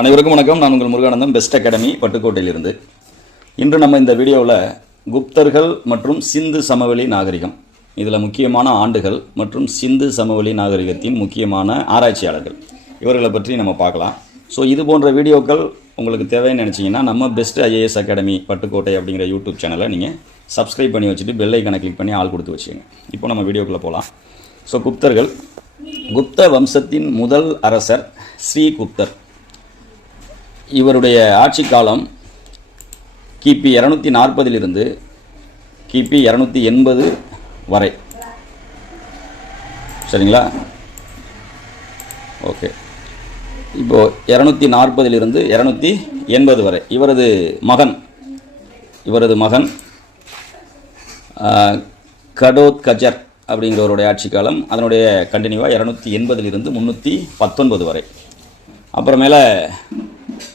அனைவருக்கும் வணக்கம். நான் உங்கள் முருகானந்தம், பெஸ்ட் அகாடமி பட்டுக்கோட்டையிலிருந்து. இன்று நம்ம இந்த வீடியோவில் குப்தர்கள் மற்றும் சிந்து சமவெளி நாகரிகம், இதில் முக்கியமான ஆண்டுகள் மற்றும் சிந்து சமவெளி நாகரிகத்தின் முக்கியமான ஆராய்ச்சியாளர்கள், இவர்களை பற்றி நம்ம பார்க்கலாம். ஸோ இது போன்ற வீடியோக்கள் உங்களுக்கு தேவைன்னு நினச்சிங்கன்னா நம்ம பெஸ்ட் ஐஏஎஸ் அகாடமி பட்டுக்கோட்டை அப்படிங்கிற யூடியூப் சேனலை நீங்கள் சப்ஸ்கிரைப் பண்ணி வச்சுட்டு பெல் ஐக்கானை கிளிக் பண்ணி ஆள் கொடுத்து வச்சுக்கோங்க. இப்போ நம்ம வீடியோக்குள்ளே போகலாம். ஸோ குப்தர்கள், குப்த வம்சத்தின் முதல் அரசர் ஸ்ரீகுப்தர். இவருடைய ஆட்சி காலம் கிபி 240 கிபி 280 வரை. சரிங்களா? ஓகே. இப்போது 240 280 வரை இவரது மகன் கடோத்கஜர் அப்படிங்கிறவருடைய ஆட்சி காலம். அதனுடைய கண்டினியூவாக 280 319 வரை. அப்புறமேல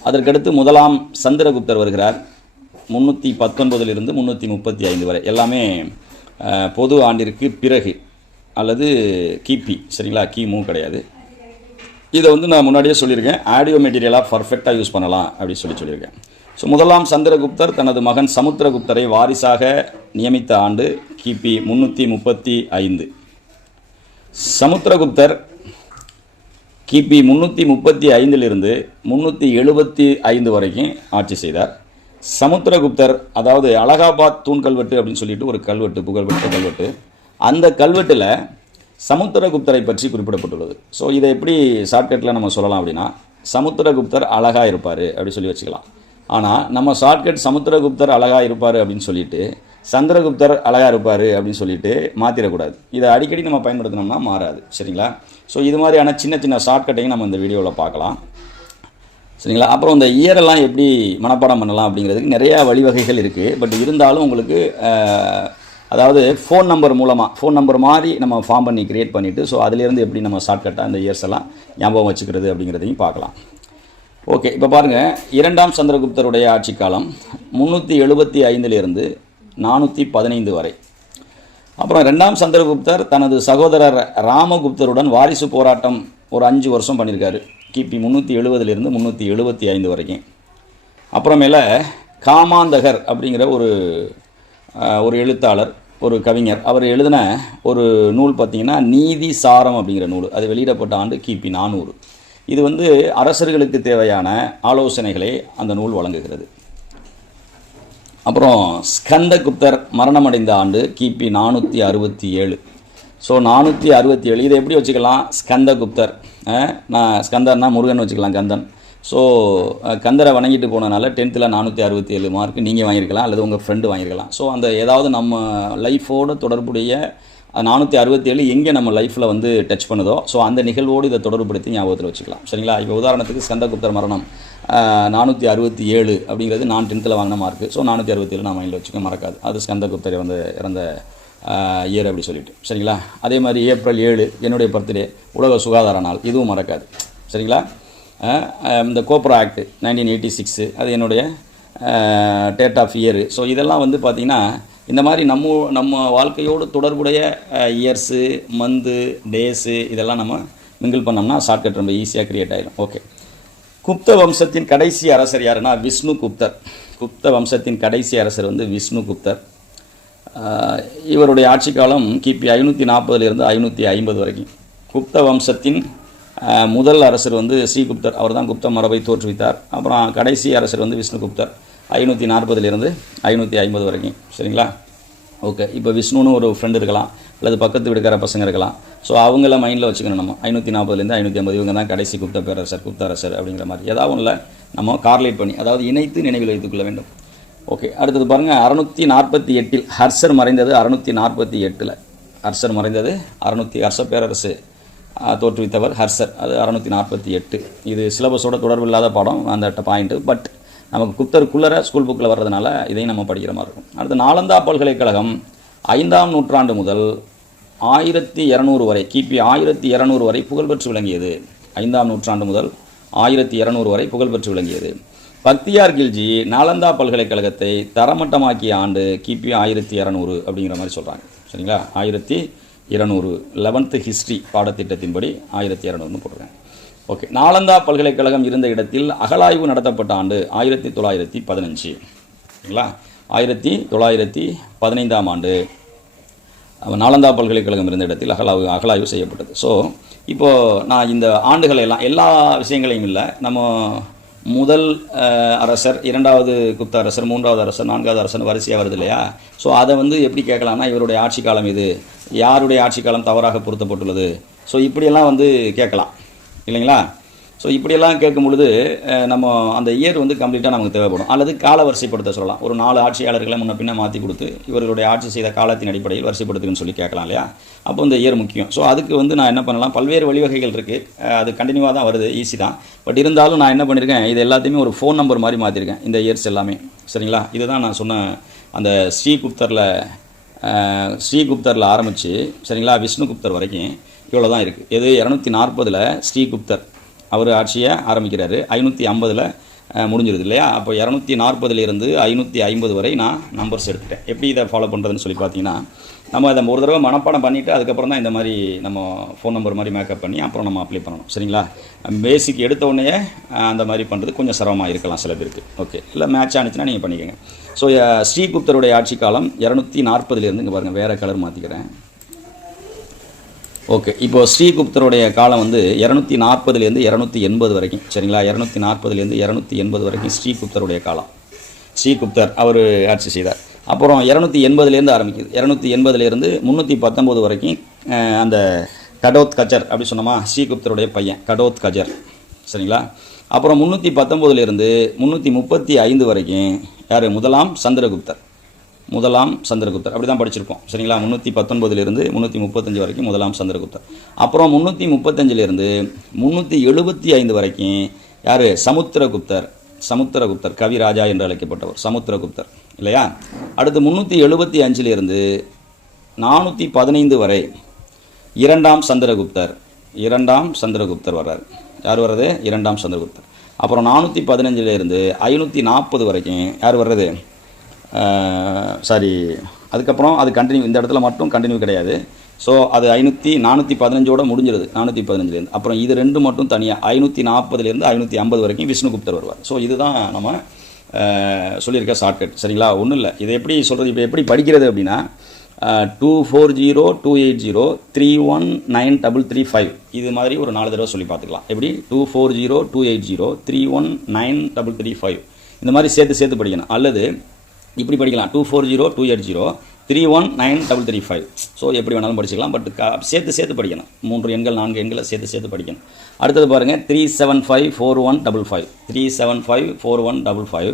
அதற்கடுத்து முதலாம் சந்திரகுப்தர் வருகிறார், 319 335 வரை. எல்லாமே பொது ஆண்டிற்கு பிறகு அல்லது கிபி. சரிங்களா? கிமு கிடையாது. இதை நான் முன்னாடியே சொல்லியிருக்கேன், ஆடியோ மெட்டீரியலாக பர்ஃபெக்டாக யூஸ் பண்ணலாம் அப்படின்னு சொல்லியிருக்கேன். ஸோ முதலாம் சந்திரகுப்தர் தனது மகன் சமுத்திரகுப்தரை வாரிசாக நியமித்த ஆண்டு கிபி 335. சமுத்திரகுப்தர் கிபி 335 375 வரைக்கும் ஆட்சி செய்தார். சமுத்திரகுப்தர், அதாவது அலகாபாத் தூண் கல்வெட்டு அப்படின்னு சொல்லிட்டு ஒரு கல்வெட்டு, புகழ்பெற்ற கல்வெட்டு, அந்த கல்வெட்டில் சமுத்திரகுப்தரை பற்றி குறிப்பிடப்பட்டுள்ளது. ஸோ இதை எப்படி ஷார்ட்கட்டில் நம்ம சொல்லலாம் அப்படின்னா, சமுத்திரகுப்தர் அழகாக இருப்பார் அப்படி சொல்லி வச்சுக்கலாம். ஆனால் நம்ம ஷார்ட்கட் சமுத்திரகுப்தர் அழகாக இருப்பார் அப்படின்னு சொல்லிட்டு சந்திரகுப்தர் அழகாக இருப்பார் அப்படின்னு சொல்லிட்டு மாற்றிடக்கூடாது. இதை அடிக்கடி நம்ம பயன்படுத்தினோம்னா மாறாது. சரிங்களா? ஸோ இது மாதிரியான சின்ன சின்ன ஷார்ட்கட்டையும் நம்ம இந்த வீடியோவில் பார்க்கலாம். சரிங்களா? அப்புறம் இந்த இயரெல்லாம் எப்படி மனப்பாடம் பண்ணலாம் அப்படிங்கிறதுக்கு நிறையா வழிவகைகள் இருக்குது. பட் இருந்தாலும் உங்களுக்கு அதாவது ஃபோன் நம்பர் மாதிரி நம்ம ஃபார்ம் பண்ணி க்ரியேட் பண்ணிவிட்டு, ஸோ அதிலேருந்து எப்படி நம்ம ஷார்ட்கட்டாக இந்த இயர்ஸ் எல்லாம் ஞாபகம் வச்சுக்கிறது அப்படிங்கிறதையும் பார்க்கலாம். ஓகே. இப்போ பாருங்கள், இரண்டாம் சந்திரகுப்தருடைய ஆட்சி காலம் 375 415 வரை. அப்புறம் ரெண்டாம் சந்திரகுப்தர் தனது சகோதரர் ராமகுப்தருடன் வாரிசு போராட்டம் ஒரு 5 வருஷம் பண்ணியிருக்காரு, கிபி 370 375 வரைக்கும். அப்புறமேல காமாந்தகர் அப்படிங்கிற ஒரு எழுத்தாளர், ஒரு கவிஞர், அவர் எழுதின ஒரு நூல் பார்த்திங்கன்னா நீதி சாரம் அப்படிங்கிற நூல். அது வெளியிடப்பட்ட ஆண்டு கிபி 400. இது அரசர்களுக்கு தேவையான ஆலோசனைகளை அந்த நூல் வழங்குகிறது. அப்புறம் ஸ்கந்தகுப்தர் மரணமடைந்த ஆண்டு கிபி 467. ஸோ 467 இதை எப்படி வச்சுக்கலாம்? ஸ்கந்தகுப்தர், நான் ஸ்கந்தர்னா முருகன் வச்சுக்கலாம், கந்தன். ஸோ கந்தரை வணங்கிட்டு போனதுனால 10th 467 மார்க் நீங்கள் வாங்கியிருக்கலாம் அல்லது உங்கள் ஃப்ரெண்டு வாங்கியிருக்கலாம். ஸோ அந்த ஏதாவது நம்ம லைஃபோடு தொடர்புடைய 467 எங்கே நம்ம லைஃப்பில் டச் பண்ணுதோ, ஸோ அந்த நிகழ்வோடு இதை தொடர்புபடுத்தி ஞாபகத்தில் வச்சுக்கலாம். சரிங்களா? இப்போ உதாரணத்துக்கு ஸ்கந்தகுப்தர் மரணம் 467 அப்படிங்கிறது நான் 10th வாங்கின மார்க்கு. ஸோ 467 நான் மைண்டில் வச்சுக்க மறக்காது. அது ஸ்கந்தகுப்தர் இறந்த இயர் அப்படி சொல்லிட்டு. சரிங்களா? அதே மாதிரி ஏப்ரல் 7 என்னுடைய பர்த்டே, உலக சுகாதார நாள், இதுவும் மறக்காது. சரிங்களா? இந்த கோப்ரா ஆக்ட் 1986 அது என்னுடைய டேட் ஆஃப் இயரு. ஸோ இதெல்லாம் பார்த்திங்கன்னா இந்த மாதிரி நம்ம வாழ்க்கையோடு தொடர்புடைய இயர்ஸு, மந்த்து, டேஸு இதெல்லாம் நம்ம மிங்கிள் பண்ணோம்னா ஷார்ட்கட் ரொம்ப ஈஸியாக க்ரியேட் ஆகிடும். ஓகே. குப்த வம்சத்தின் கடைசி அரசர் யாருன்னா விஷ்ணுகுப்தர். குப்த வம்சத்தின் கடைசி அரசர் விஷ்ணுகுப்தர். இவருடைய ஆட்சி காலம் கிபி 540 550 வரைக்கும். குப்த வம்சத்தின் முதல் அரசர் ஸ்ரீகுப்தர், அவர் தான் குப்த மரபை தோற்றுவித்தார். அப்புறம் கடைசி அரசர் விஷ்ணுகுப்தர் 540 550 வரைக்கும். சரிங்களா? ஓகே. இப்போ விஷ்ணுன்னு ஒரு ஃப்ரெண்டு இருக்கலாம் அல்லது பக்கத்து வீடுக்கார பசங்க இருக்கலாம். ஸோ அவங்கள மைண்டில் வச்சுக்கணும். நம்ம 540 550 இவங்க தான் கடைசி குப்த பேரரசர், குப்த அரசர் அப்படிங்கிற மாதிரி ஏதாவது ஒன்றில் நம்ம கார்லேட் பண்ணி, அதாவது இணைத்து நினைவில் வைத்துக்கொள்ள வேண்டும். ஓகே. அடுத்தது பாருங்கள், 648 ஹர்ஷர் மறைந்தது 648. ஹர்ஷர் மறைந்தது ஹர்ஷ பேரரசு தோற்றுவித்தவர் ஹர்ஷர், அது 648. இது சிலபஸோட தொடர்பு இல்லாத பாடம் அந்த பாயிண்ட்டு. பட் நமக்கு குப்தருக்குள்ளர ஸ்கூல் புக்கில் வர்றதுனால இதையும் நம்ம படிக்கிற மாதிரி இருக்கும். அடுத்து நாலந்தா பல்கலைக்கழகம் 5ஆம் நூற்றாண்டு முதல் 1200 வரை, கிபி 1200 வரை புகழ்பெற்று விளங்கியது. 5ஆம் நூற்றாண்டு முதல் 1200 வரை புகழ்பெற்று விளங்கியது. பக்தியார் கில்ஜி நாலந்தா பல்கலைக்கழகத்தை தரமட்டமாக்கிய ஆண்டு கிபி 1200 அப்படிங்கிற மாதிரி சொல்கிறாங்க. சரிங்களா? 1200 11th ஹிஸ்ட்ரி பாடத்திட்டத்தின்படி 1200 போட்டிருக்காங்க. ஓகே, நாலந்தா பல்கலைக்கழகம் இருந்த இடத்தில் அகழாய்வு நடத்தப்பட்ட ஆண்டு 1915. சரிங்களா, 1915ஆம் ஆண்டு நாலந்தா பல்கலைக்கழகம் இருந்த இடத்தில் அகழாய்வு செய்யப்பட்டது. ஸோ இப்போது நான் இந்த ஆண்டுகளை எல்லாம் எல்லா விஷயங்களையும் இல்லை, நம்ம முதல் அரசர், இரண்டாவது குப்த அரசர், மூன்றாவது அரசர், நான்காவது அரசர் வரிசையாக வருது இல்லையா? ஸோ அதை எப்படி கேட்கலாம்னா, இவருடைய ஆட்சி காலம் இது, யாருடைய ஆட்சி காலம் தவறாக பொருத்தப்பட்டுள்ளது, ஸோ இப்படியெல்லாம் கேட்கலாம் இல்லைங்களா? ஸோ இப்படியெல்லாம் கேட்கும் பொழுது நம்ம அந்த இயர் கம்ப்ளீட்டாக நமக்கு தேவைப்படும். அல்லது கால வரிசைப்படுத்த சொல்லலாம். ஒரு 4 ஆட்சியாளர்களை முன்ன பின்ன மாற்றி கொடுத்து இவர்களுடைய ஆட்சி செய்த காலத்தின் அடிப்படையில் வரிசைப்படுத்துக்குன்னு சொல்லி கேட்கலாம் இல்லையா? அப்போ இந்த இயர் முக்கியம். ஸோ அதுக்கு நான் என்ன பண்ணலாம், பல்வேறு வழிவகைகள் இருக்குது. அது கண்டினியூவாக தான் வருது, ஈஸி தான். பட் இருந்தாலும் நான் என்ன பண்ணியிருக்கேன், இது எல்லாத்தையுமே ஒரு ஃபோன் நம்பர் மாதிரி மாற்றிருக்கேன், இந்த இயர்ஸ் எல்லாமே. சரிங்களா, இதுதான் நான் சொன்ன அந்த ஸ்ரீகுப்தரில் ஆரம்பித்து சரிங்களா விஷ்ணுகுப்தர் வரைக்கும் இவ்வளோ தான் இருக்குது. எது 240 ஸ்ரீகுப்தர் அவர் ஆட்சியை ஆரம்பிக்கிறாரு, 550 முடிஞ்சிருது இல்லையா? அப்போ 240 550 வரை நான் நம்பர்ஸ் எடுத்துட்டேன். எப்படி இதை ஃபாலோ பண்ணுறதுன்னு சொல்லி பார்த்தீங்கன்னா, நம்ம அதை ஒரு தடவை மனப்பாடம் பண்ணிவிட்டு அதுக்கப்புறம் தான் இந்த மாதிரி நம்ம ஃபோன் நம்பர் மாதிரி மேக்கப் பண்ணி அப்புறம் நம்ம அப்ளை பண்ணணும். சரிங்களா, பேசிக் எடுத்த உடனே அந்த மாதிரி பண்ணுறது கொஞ்சம் சிரமமாக இருக்கலாம் சில பேருக்கு. ஓகே, இல்லை மேட்ச் ஆனிச்சுன்னா நீங்கள் பண்ணிக்கோங்க. ஸோ ஸ்ரீகுப்தருடைய ஆட்சி காலம் 240 இங்கே பாருங்கள், வேறு கலர் மாற்றிக்கிறேன். ஓகே, இப்போது ஸ்ரீகுப்தருடைய காலம் 240 280 வரைக்கும். சரிங்களா, 240 280 வரைக்கும் ஸ்ரீகுப்தருடைய காலம். ஸ்ரீகுப்தர் அவர் ஆட்சி செய்தார். அப்புறம் 280 ஆரம்பிக்குது. 280 319 வரைக்கும் அந்த கடோத் கஜர் அப்படி சொன்னோமா, ஸ்ரீகுப்தருடைய பையன் கடோத் கஜர். சரிங்களா, அப்புறம் 319 335 வரைக்கும் யார், முதலாம் சந்திரகுப்தர். அப்படி தான் படிச்சிருப்போம். சரிங்களா, 319 335 வரைக்கும் முதலாம் சந்திரகுப்தர். அப்புறம் 335 375 வரைக்கும் யார், சமுத்திரகுப்தர் கவிராஜா என்று அழைக்கப்பட்டவர் சமுத்திரகுப்தர் இல்லையா? அடுத்து 375 415 வரை இரண்டாம் சந்திரகுப்தர் வர்றார். யார் வர்றது, இரண்டாம் சந்திரகுப்தர். அப்புறம் 415 540 வரைக்கும் யார் வர்றது, அதுக்கப்புறம் அது கண்டினியூ, இந்த இடத்துல மட்டும் கண்டினியூ கிடையாது. ஸோ அது 415 முடிஞ்சிருது, 415 அப்புறம் இது 2 மட்டும் தனியாக 540 550 வரைக்கும் விஷ்ணுகுப்தர் வருவார். ஸோ இதுதான் நம்ம சொல்லியிருக்க ஷார்ட்கட். சரிங்களா, ஒன்றும் இல்லை, இதை எப்படி சொல்கிறது, இப்போ எப்படி படிக்கிறது அப்படின்னா 240 280 319 இது மாதிரி ஒரு 4 தடவை சொல்லி பார்த்துக்கலாம். எப்படி 240 280 319 இந்த மாதிரி சேர்த்து படிக்கணும். அல்லது இப்படி படிக்கலாம் 240 280 319 ஸோ எப்படி வேணாலும் படிச்சுக்கலாம். பட் சேர்த்து படிக்கணும். 3 எண்கள் 4 எண்களை சேர்த்து படிக்கணும். அடுத்தது பாருங்கள் 375 4155 375 4155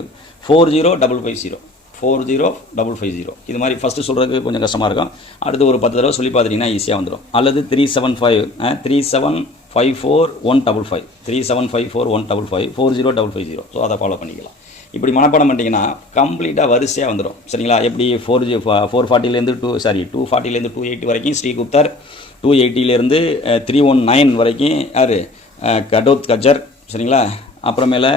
40550 இது மாதிரி ஃபஸ்ட்டு சொல்கிறதுக்கு கொஞ்சம் கஷ்டமாக இருக்கும். அடுத்து ஒரு 10 தடவை சொல்லி பார்த்துட்டிங்கன்னா ஈஸியாக வந்துடும். அல்லது 375 3754155 3754155 40550 ஸோ அதை ஃபாலோ பண்ணிக்கலாம். இப்படி மனப்பாடம் பண்ணிட்டீங்கன்னா கம்ப்ளீட்டாக வரிசையாக வந்துடும். சரிங்களா, எப்படி 440 280 வரைக்கும் ஸ்ரீகுப்தர், 280 319 வரைக்கும் யார், கடோத் கஜர். சரிங்களா, அப்புறமேல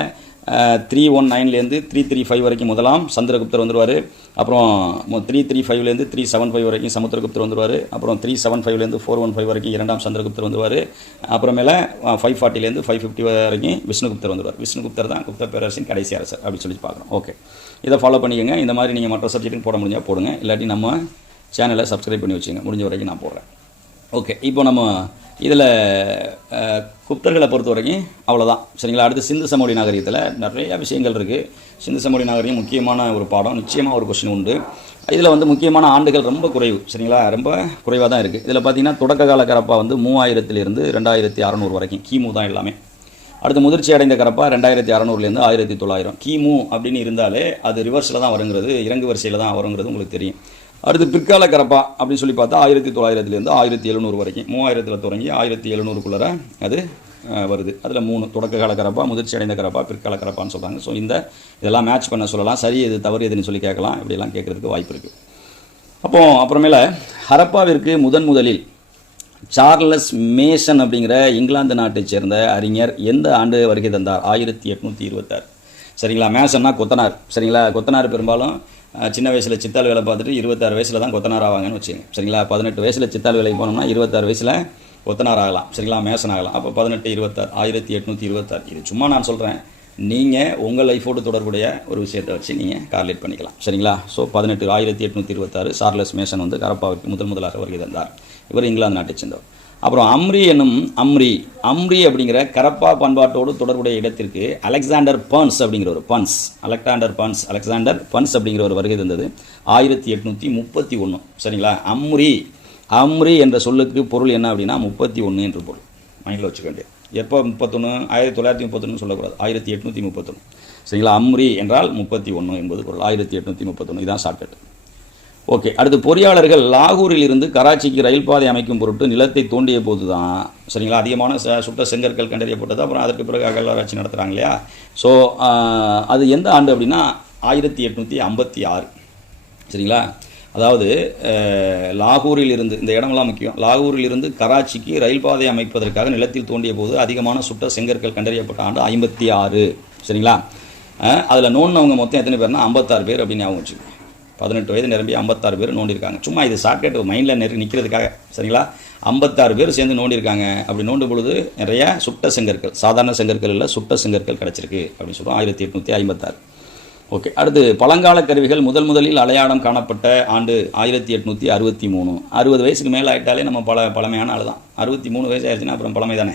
319 335 வரைக்கும் முதலாம் சந்திரகுப்தர் வந்துடுவார். அப்புறம் 335 375 வரைக்கும் சமுத்திரகுப்தர் வந்துடுவார். அப்புறம் 375 415 வரைக்கும் இரண்டாம் சந்திரகுப்தர் வந்துடுவார். அப்புறமேல 540 550 வரைக்கும் விஷ்ணுகுப்தர் வந்துடுவார். விஷ்ணுகுப்தர் தான் குப்த பேரரசின் கடைசி அரசர் அப்படி சொல்லி பார்க்குறோம். ஓகே, இதை ஃபாலோ பண்ணிக்கோங்க. இந்த மாதிரி நீங்கள் மற்ற சப்ஜெக்ட்டுக்கு போட முடிஞ்சால் போடுங்க, இல்லாட்டி நம்ம சேனலை சப்ஸ்கிரைப் பண்ணி வச்சுங்க, முடிஞ்ச வரைக்கும் நான் போடுறேன். ஓகே, இப்போ நம்ம இதில் குப்தர்களை பொறுத்த வரைக்கும் அவ்வளோதான். சரிங்களா, அடுத்து சிந்து சமவெளி நாகரிகத்தில் நிறையா விஷயங்கள் இருக்குது. சிந்து சமவெளி நாகரிகம் முக்கியமான ஒரு பாடம், நிச்சயமாக ஒரு கொஸ்டின் உண்டு. இதில் முக்கியமான ஆண்டுகள் ரொம்ப குறைவு. சரிங்களா, ரொம்ப குறைவாக தான் இருக்குது. இதில் பார்த்தீங்கன்னா தொடக்க கால கரப்பா 3000 2600 வரைக்கும் கிமு தான் எல்லாமே. அடுத்து முதிர்ச்சி அடைந்த கரப்பா 2600 1900 கிமு அப்படின்னு இருந்தாலே அது ரிவர்ஸில் தான் வருங்கிறது, இறங்கு வரிசையில் தான் வருங்கிறது உங்களுக்கு தெரியும். அடுத்து பிற்கால கரப்பா அப்படின்னு சொல்லி பார்த்தா 1900 1700 வரைக்கும் 3000 தொடங்கி 1700 அது வருது. அதில் 3 தொடக்க கால கரப்பா, முதிர்ச்சி அடைந்த கரப்பா, பிற்கால கரப்பான்னு சொல்கிறாங்க. ஸோ இதெல்லாம் மேட்ச் பண்ண சொல்லலாம். சரி எது தவறு எதுன்னு சொல்லி கேட்கலாம். இப்படியெல்லாம் கேட்குறதுக்கு வாய்ப்பு இருக்குது. அப்புறமேல ஹரப்பாவிற்கு முதலில் சார்லஸ் மேசன் அப்படிங்கிற இங்கிலாந்து நாட்டைச் சேர்ந்த அறிஞர் எந்த ஆண்டு வருகை தந்தார்? 1826. சரிங்களா, மேசன்னா கொத்தனார். சரிங்களா, கொத்தனார் பெரும்பாலும் சின்ன வயசில் சித்தாள் வேலை பார்த்துட்டு 26 வயசில் தான் கொத்தனார் ஆவாங்கன்னு வச்சுங்க. சரிங்களா, 18 வயசில் சித்தாள் வேலைக்கு போனோம்னா 26 வயசில் கொத்தனார் ஆகலாம், சரிங்களா, மேசன் ஆகலாம். அப்போ 18 26 1826. இது சும்மா நான் சொல்கிறேன், நீங்கள் உங்கள் லைஃபோடு தொடர்புடைய ஒரு விஷயத்தை வச்சு நீங்கள் கார்லேட் பண்ணிக்கலாம், சரிங்களா. ஸோ 1826 சார்லஸ் மேசன் வந்து கரப்பாவிற்கு முதலாக வருகை தந்தார். இவர் இங்கிலாந்து நாட்டை சேர்ந்தவர். அப்புறம் அம்ரி அப்படிங்கிற கரப்பா பண்பாட்டோடு தொடர்புடைய இடத்திற்கு அலெக்சாண்டர் பர்ன்ஸ் அப்படிங்கிற ஒரு வருகை தந்தது 1831. சரிங்களா. அம்ரி என்ற சொல்லுக்கு பொருள் என்ன அப்படின்னா 31 என்று பொருள். மைண்டில் வச்சுக்க வேண்டியது. எப்போ 31? 1931 சொல்லக்கூடாது, 1831. சரிங்களா. அம்ரி என்றால் 31 என்பது பொருள். 1831 இதுதான் ஷார்ட்கட். ஓகே. அடுத்து, பொறியாளர்கள் லாகூரில் இருந்து கராச்சிக்கு ரயில் பாதை அமைக்கும் பொருட்டு நிலத்தை தோண்டிய போது தான், சரிங்களா, அதிகமான சுட்ட செங்கற்கள் கண்டறியப்பட்டது. அப்புறம் அதற்கு பிறகு அகழ்வாராய்ச்சி நடத்துகிறாங்க இல்லையா. ஸோ அது எந்த ஆண்டு அப்படின்னா 1856. சரிங்களா. அதாவது லாகூரில் இருந்து, இந்த இடமெல்லாம் முக்கியம், லாகூரில் இருந்து கராச்சிக்கு ரயில் பாதை அமைப்பதற்காக நிலத்தில் தோண்டிய போது அதிகமான சுட்ட செங்கற்கள் கண்டறியப்பட்ட ஆண்டு 56. சரிங்களா. அதில் நோண்டினவங்க மொத்தம் எத்தனை பேர்னா 56 பேர் அப்படின்னு ஞாபகம் வச்சுக்கோங்க. 18 வயது நிரம்பி 56 பேர் நோண்டியிருக்காங்க. சும்மா இது ஷார்ட்கட் மைண்டில் நிற்கிறதுக்காக. சரிங்களா. 56 பேர் சேர்ந்து நோண்டியிருக்காங்க. அப்படி நோண்டும் பொழுது நிறைய சுட்ட செங்கற்கள், சாதாரண செங்கற்கள் இல்லை, சுட்ட செங்கற்கள் கிடச்சிருக்கு அப்படின்னு சொல்கிறோம். 1856. ஓகே. அடுத்து, பழங்கால கருவிகள் முதலில் அடையாளம் காணப்பட்ட ஆண்டு 1863. 60 வயசுக்கு மேலே ஆகிட்டாலே நம்ம பழமையான ஆள் தான். 63 வயசு ஆயிடுச்சுன்னா அப்புறம் பழமை தானே.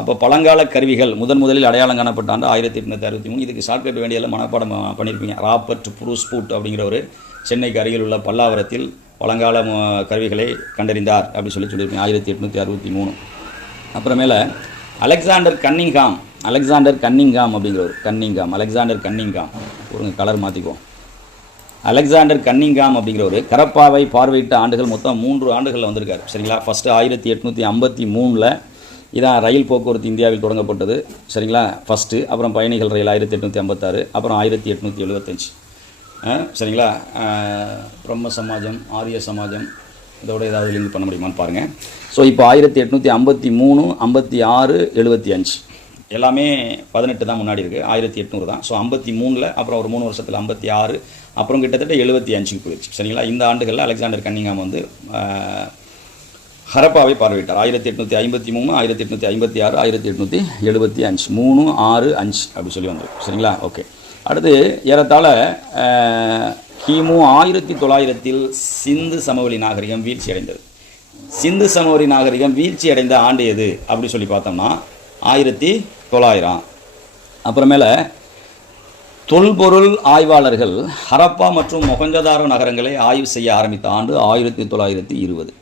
அப்போ பழங்கால கருவிகள் முதலில் அடையாளம் காணப்பட்ட ஆண்டு 1863. இதுக்கு ஷார்ட்கட் வேண்டியதில் மனப்பாடம் பண்ணியிருப்பீங்க. ராபர்ட் புரூஸ்பூட் அப்படிங்கிற ஒரு சென்னைக்கு அருகில் உள்ள பல்லாவரத்தில் பழங்கால கருவிகளை கண்டறிந்தார் அப்படி சொல்லியிருப்பீங்க. 1863. அப்புறமேல அலெக்சாண்டர் கன்னிங்காம் அப்படிங்கிற ஒரு அலெக்சாண்டர் கன்னிங்காம் ஒரு கலர் மாற்றிக்குவோம். அலெக்சாண்டர் கன்னிங்காம் அப்படிங்கிற ஒரு கரப்பாவை பார்வையிட்ட ஆண்டுகள் மொத்தம் 3 ஆண்டுகளில் வந்திருக்காரு. சரிங்களா. ஃபஸ்ட்டு 1853 இதான் ரயில் போக்குவரத்து இந்தியாவில் தொடங்கப்பட்டது. சரிங்களா. ஃபஸ்ட்டு. அப்புறம் பயணிகள் ரயில் 1856. அப்புறம் 1875. சரிங்களா. பிரம்ம சமாஜம், ஆரிய சமாஜம், இதோட ஏதாவது லிங்க் பண்ண முடியுமான்னு பாருங்கள். ஸோ இப்போ 1853, 56, 75 எல்லாமே 18 தான் முன்னாடி இருக்குது. 1800 தான். ஸோ 53, அப்புறம் ஒரு 3 வருஷத்தில் 56, அப்புறம் கிட்டத்தட்ட 75க்கு போயிடுச்சு. சரிங்களா. இந்த ஆண்டுகளில் அலெக்சாண்டர் கன்னிங்காம் வந்து ஹரப்பாவை பார்வையிட்டார். 1853, 1856, 1875, 3, 6, 5 அப்படி சொல்லி வந்தது. சரிங்களா. ஓகே. அடுத்து, ஏறத்தாழ கிமு 1900 சிந்து சமவெளி நாகரிகம் வீழ்ச்சி அடைந்தது. சிந்து சமவெளி நாகரிகம் வீழ்ச்சி அடைந்த ஆண்டு எது அப்படி சொல்லி பார்த்தோம்னா 1900. அப்புறமேல தொல்பொருள் ஆய்வாளர்கள் ஹரப்பா மற்றும் மொஹஞ்சதாரோ நகரங்களை ஆய்வு செய்ய ஆரம்பித்த ஆண்டு 1920.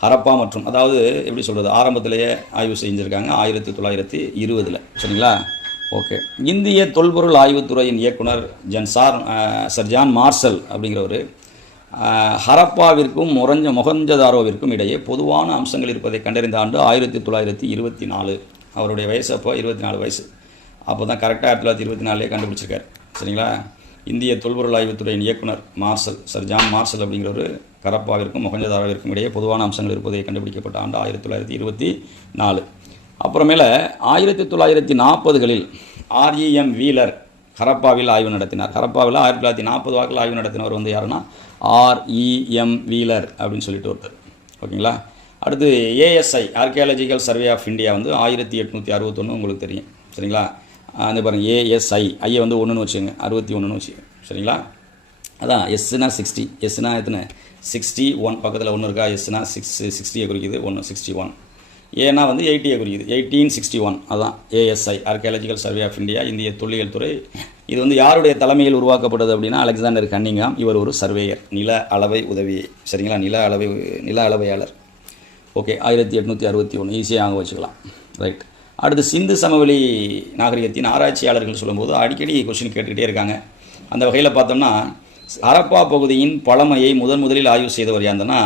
ஹரப்பா மற்றும், அதாவது எப்படி சொல்கிறது, ஆரம்பத்திலேயே ஆய்வு செஞ்சுருக்காங்க 1920. சரிங்களா. ஓகே. இந்திய தொல்பொருள் ஆய்வுத்துறையின் இயக்குனர் சர் ஜான் மார்ஷல் அப்படிங்கிறவர் ஹரப்பாவிற்கும் மொஹஞ்சதாரோவிற்கும் இடையே பொதுவான அம்சங்கள் இருப்பதை கண்டறிந்த ஆண்டு 1924. அவருடைய வயசு அப்போ 24 வயசு. அப்போ தான் கரெக்டாக 1924 கண்டுபிடிச்சிருக்காரு. சரிங்களா. இந்திய தொல்பொருள் ஆய்வுத்துறையின் இயக்குனர் சர் ஜான் மார்ஷல் அப்படிங்கிறவர் ஹரப்பாவிற்கும் மொஹஞ்சதாரோவிற்கும் இடையே பொதுவான அம்சங்கள் இருப்பதை கண்டுபிடிக்கப்பட்ட ஆண்டு 1924. அப்புறமேல 1940களில் REM வீலர் ஹரப்பாவில் ஆய்வு நடத்தினார். ஹரப்பாவில் 1940 வாக்கில் ஆய்வு நடத்தினவர் வந்து யாருன்னா REM வீலர் அப்படின்னு சொல்லிட்டு ஒருத்தர். ஓகேங்களா. அடுத்து, ASI archaeological survey of India வந்து 1861 உங்களுக்கு தெரியும். சரிங்களா. அந்த பாருங்கள், ASI ஐயை வந்து 1ன்னு வச்சுங்க, 61ன்னு வச்சுங்க. சரிங்களா. அதான் எஸ்னா 60, எஸ்னா எத்தனை 61, பக்கத்தில் 1 இருக்கா. எஸ்னா 60 குறிக்குது, 1 61. ஏன்னா வந்து 80 குறிக்குது, 1861. அதான் ASI archaeological survey of India, இந்திய தொல்லியல் துறை. இது வந்து யாருடைய தலைமையில் உருவாக்கப்பட்டது அப்படின்னா அலெக்சாண்டர் கன்னிங்காம். இவர் ஒரு சர்வேயர், நில அளவை உதவி. சரிங்களா. நில அளவையாளர். ஓகே. 1861 ஈஸியாக வச்சுக்கலாம். ரைட். அடுத்து, சிந்து சமவெளி நாகரிகத்தின் ஆராய்ச்சியாளர்கள் சொல்லும்போது அடிக்கடி கொஸ்டின் கேட்டுக்கிட்டே இருக்காங்க. அந்த வகையில் பார்த்தோம்னா ஹரப்பா பகுதியின் பழமையை முதலில் ஆய்வு செய்தவர் யாருன்னா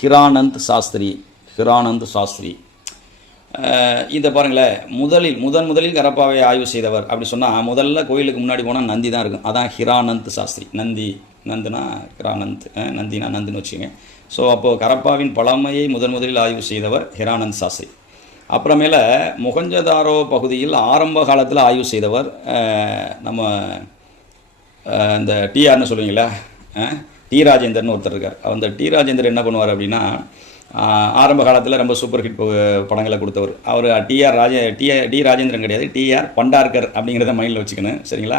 ஹிரானந்த் சாஸ்திரி. இதை பாருங்களேன், முதலில் ஹரப்பாவை ஆய்வு செய்தவர் அப்படி சொன்னால் முதல்ல கோயிலுக்கு முன்னாடி போனால் நந்தி தான் இருக்கும். அதான் ஹிரானந்த் சாஸ்திரி. நந்துனா ஹிரானந்த், நந்தினா நந்துன்னு வச்சுங்க. ஸோ அப்போது ஹரப்பாவின் பழமையை முதலில் ஆய்வு செய்தவர் ஹிரானந்த் சாஸ்திரி. அப்புறமேல மொஹஞ்சதாரோ பகுதியில் ஆரம்ப காலத்தில் ஆய்வு செய்தவர் நம்ம இந்த டிஆர்னு சொல்லுவீங்களா, டி ராஜேந்தர்னு ஒருத்தர் இருக்கார். அந்த டி ராஜேந்தர் என்ன பண்ணுவார் அப்படின்னா ஆரம்ப காலத்தில் ரொம்ப சூப்பர் ஹிட் படங்களை கொடுத்தவர். அவர் டி ராஜேந்திரன் கிடையாது, டிஆர் பண்டார்கர் அப்படிங்கிறத மைண்டில் வச்சுக்கணும், சரிங்களா?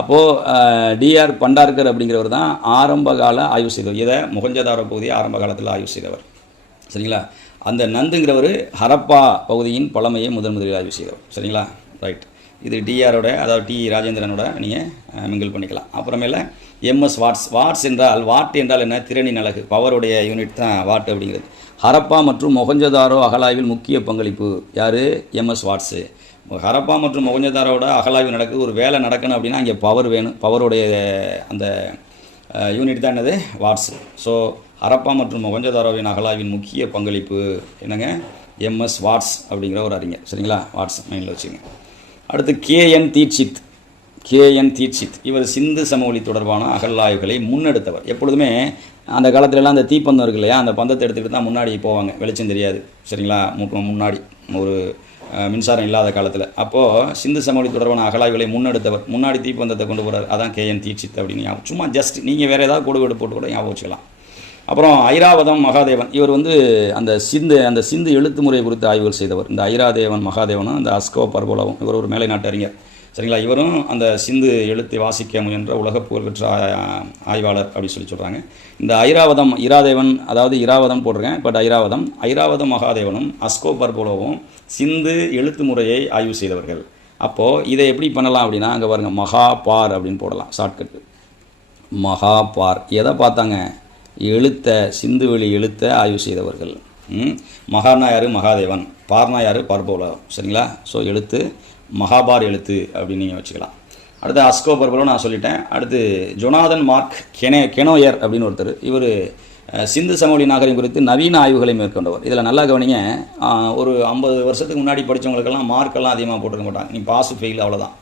அப்போது டிஆர் பண்டார்கர் அப்படிங்கிறவர் தான் ஆரம்ப கால ஆய்வு செய்தவர். இதை மொஹஞ்சதாரோ பகுதியை ஆரம்ப காலத்தில் ஆய்வு செய்தவர், சரிங்களா? அந்த நந்துங்கிறவர் ஹரப்பா பகுதியின் பழமையை முதலில் ஆய்வு செய்தவர், சரிங்களா? ரைட். இது டிஆரோட, அதாவது டி ராஜேந்திரனோட நீங்கள் மிங்கிள் பண்ணிக்கலாம். அப்புறமேல எம்எஸ் வாட்ஸ் என்றால், வாட் என்றால் என்ன? திறனின் அலகு, பவருடைய யூனிட் தான் வாட் அப்படிங்கிறது. ஹரப்பா மற்றும் மொஹஞ்சதாரோ அகழாய்வில் முக்கிய பங்களிப்பு யார்? MS watts. ஹரப்பா மற்றும் மொஹஞ்சதாரோட அகழாய்வு நடக்குது, ஒரு வேலை நடக்கணும் அப்படின்னா இங்கே பவர் வேணும். பவருடைய அந்த யூனிட் தான் என்னது? வாட்ஸு. ஸோ ஹரப்பா மற்றும் மொஹஞ்சதாரோவின் அகழாய்வின் முக்கிய பங்களிப்பு என்னங்க? எம்எஸ் வாட்ஸ் அப்படிங்கிற ஒரு அறிஞர், சரிங்களா? வாட்ஸ் மைண்டில் வச்சுங்க. அடுத்து கேஎன் தீட்சித். இவர் சிந்து சமவெளி தொடர்பான அகழாய்வுகளை முன்னெடுத்தவர். எப்பொழுதுமே அந்த காலத்துலலாம் அந்த தீப்பந்தம் இருக்கு இல்லையா, அந்த பந்தத்தை எடுத்துக்கிட்டு தான் முன்னாடி போவாங்க, வெளிச்சம் தெரியாது, சரிங்களா? முன்னாடி ஒரு மின்சாரம் இல்லாத காலத்தில். அப்போது சிந்து சமவெளி தொடர்பான அகழாய்வுகளை முன்னெடுத்தவர், முன்னாடி தீப்பந்தத்தை கொண்டு போகிறார், அதான் கேஎன் தீட்சித் அப்படின்னு சும்மா ஜஸ்ட் நீங்கள் வேறு ஏதாவது கோடு போட்டு கூட ஞாபகம் வச்சுக்கலாம். அப்புறம் ஐராவதம் மகாதேவன், இவர் அந்த சிந்து எழுத்து முறை குறித்து ஆய்வுகள் செய்தவர். இந்த ஐராதேவன் மகாதேவனும் இந்த அஸ்கோ பர்போலாவும், இவர் ஒரு மேலை நாட்டு அறிஞர், சரிங்களா? இவரும் அந்த சிந்து எழுத்தை வாசிக்க முயன்ற உலக புகழ்பெற்ற ஆய்வாளர் அப்படி சொல்கிறாங்க. இந்த இராதேவன், அதாவது இராவதம் போட்டிருக்கேன், பட் ஐராவதம் மகாதேவனும் அஸ்கோ பர்போலாவும் சிந்து எழுத்து முறையை ஆய்வு செய்தவர்கள். அப்போது இதை எப்படி பண்ணலாம் அப்படின்னா, அங்கே பாருங்கள், மகாபார் அப்படின்னு போடலாம், ஷார்ட்கட்டு. மகாபார் எதை பார்த்தாங்க? சிந்துவெளி எழுத்தை ஆய்வு செய்தவர்கள். மகானா யார்? மகாதேவன். பார்னா யார்? பர்போலா, சரிங்களா? ஸோ எழுத்து மகாபார் எழுத்து அப்படின்னு நீங்கள் வச்சுக்கலாம். அடுத்து அஸ்கோ பர்போலோ நான் சொல்லிட்டேன். அடுத்து ஜொனாதன் மார்க் கெனோயர் அப்படின்னு ஒருத்தர், இவர் சிந்து சமவெளி நாகரிகம் குறித்து நவீன ஆய்வுகளை மேற்கொண்டவர். இதில் நல்லா கவனிங்க, ஒரு 50 வருஷத்துக்கு முன்னாடி படித்தவங்களுக்கெல்லாம் மார்க்கெல்லாம் அதிகமாக போட்டுக்க மாட்டாங்க, நீ பாஸ் ஃபெயில் அவ்வளோதான்.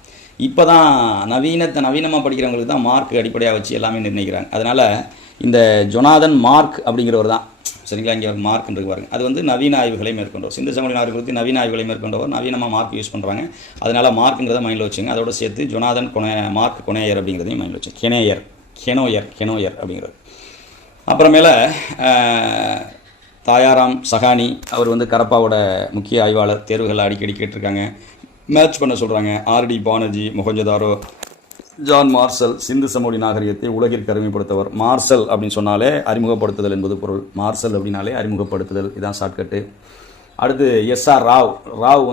இப்போ தான் நவீனமாக படிக்கிறவங்களுக்கு தான் மார்க் அடிப்படையாக வச்சு எல்லாமே நிர்ணயிக்கிறாங்க. அதனால் இந்த ஜொனாதன் மார்க் அப்படிங்கிறவர் தான், சரிங்களா? இங்கே மார்க்ன்றது பாருங்க, அது நவீன ஆய்வுகளை மேற்கொண்டவர். சிந்து சமவெளி நாகரிகம் குறித்து நவீன ஆய்வுகளை மேற்கொண்டவர், நவீனமாக மார்க் யூஸ் பண்ணுறாங்க. அதனால் மார்க்குங்கிறத மைண்டில் வச்சுங்க. அதோட சேர்த்து ஜொனாதன் மார்க் கொனேயர் அப்படிங்கிறதையும் மைண்டில் வச்சு, கெனோயர் அப்படிங்கிறது. அப்புறமேல தாயாராம் சஹானி, அவர் கரப்பாவோட முக்கிய ஆய்வாளர். தேர்வுகளை அடிக்கடி கேட்டிருக்காங்க, மேட்ச் பண்ண சொல்கிறாங்க. R D Banerjee, Mohenjodaro, John Marshall Sindhu சமவெளி நாகரிகத்தை உலகிற்கு அறிமுகப்படுத்தவர். மார்சல் அப்படின்னு சொன்னாலே அறிமுகப்படுத்துதல் என்பது பொருள். மார்சல் அப்படின்னாலே அறிமுகப்படுத்துதல், இதுதான் ஷார்ட்கட்டு. அடுத்து எஸ்ஆர் ராவ்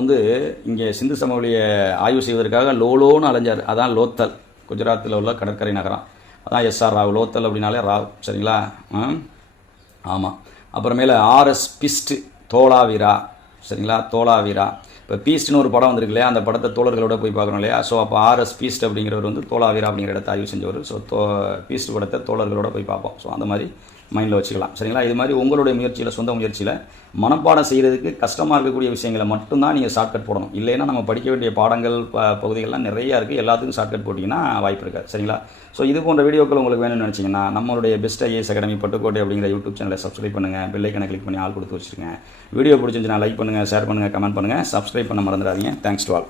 இங்கே சிந்து சமவெளியை ஆய்வு செய்வதற்காக லோலோன்னு அலைஞ்சார், அதான் லோத்தல், குஜராத்தில் உள்ள கடற்கரை நகரம், அதான் எஸ்ஆர் ராவ். லோத்தல் அப்படின்னாலே ராவ், சரிங்களா? ஆமாம். அப்புறமேல ஆர்எஸ் பிஸ்ட், தோலாவீரா, சரிங்களா? தோலாவீரா. இப்போ பீஸ்ட்னு ஒரு படம் வந்திருக்கு இல்லையா, அந்த படத்தை தோழர்களோட போய் பார்க்குறோம் இல்லையா. ஸோ அப்போ ஆர்எஸ் பீஸ்ட் அப்படிங்கிறவர் தோலாவீரா அப்படிங்கிற இடத்த ஆய்வு செஞ்சவர். ஸோ பீஸ்ட் படத்தை தோழர்களோட போய் பார்ப்போம். ஸோ அந்த மாதிரி மைண்டில் வச்சுக்கலாம், சரிங்களா? இது மாதிரி உங்களுடைய முயற்சியில், சொந்த முயற்சியில் மனப்பாடம் செய்கிறதுக்கு கஷ்டமாக இருக்கக்கூடிய விஷயங்களை மட்டும்தான் நீங்கள் ஷார்ட்கட் போடணும். இல்லைன்னா நம்ம படிக்க வேண்டிய பாடங்கள் பகுதிகள்லாம் நிறையா இருக்குது, எல்லாத்துக்கும் ஷார்ட்கட் போட்டிங்கன்னா வாய்ப்பு இருக்காது, சரிங்களா? ஸோ இது போன்ற வீடியோக்கள் உங்களுக்கு வேணும்னு நினச்சிங்கன்னா நம்மளுடைய பெஸ்ட் ஐஏஎஸ் அகாடமி பட்டுக்கோட்டை அப்படிங்கிற யூடியூப் சேனலை சப்ஸ்கிரைப் பண்ணுங்கள், பெல் ஐக்கனை கிளிக் பண்ணி ஆள் கொடுத்து வச்சுருங்க. வீடியோ பிடிச்சிருந்துச்சுன்னா லைக் பண்ணுங்கள், ஷேர் பண்ணுங்கள், கமெண்ட் பண்ணுங்கள், சப்ஸ்கிரைப் பண்ண மறந்துடாதீங்க. Thanks to all.